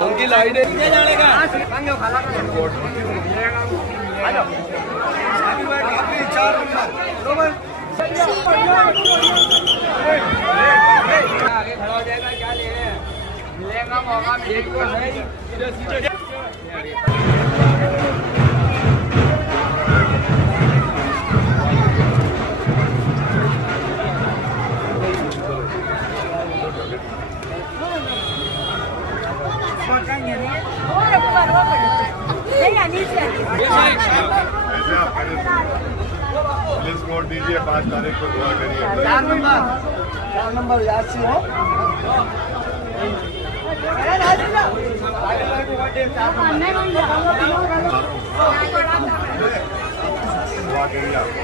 उनकी लाइट आगे खड़ा हो जाएगा, क्या ले रहे हैं? मिलेगा मौका, मिलेगा नहीं। प्लीज वोट दीजिए, 5 तारीख को दुआ करिए। 4 नंबर याद से हो। दुआ करिए आपको।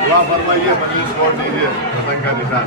दुआ फरमाइए, 25 वोट दीजिए पतंग का निशान।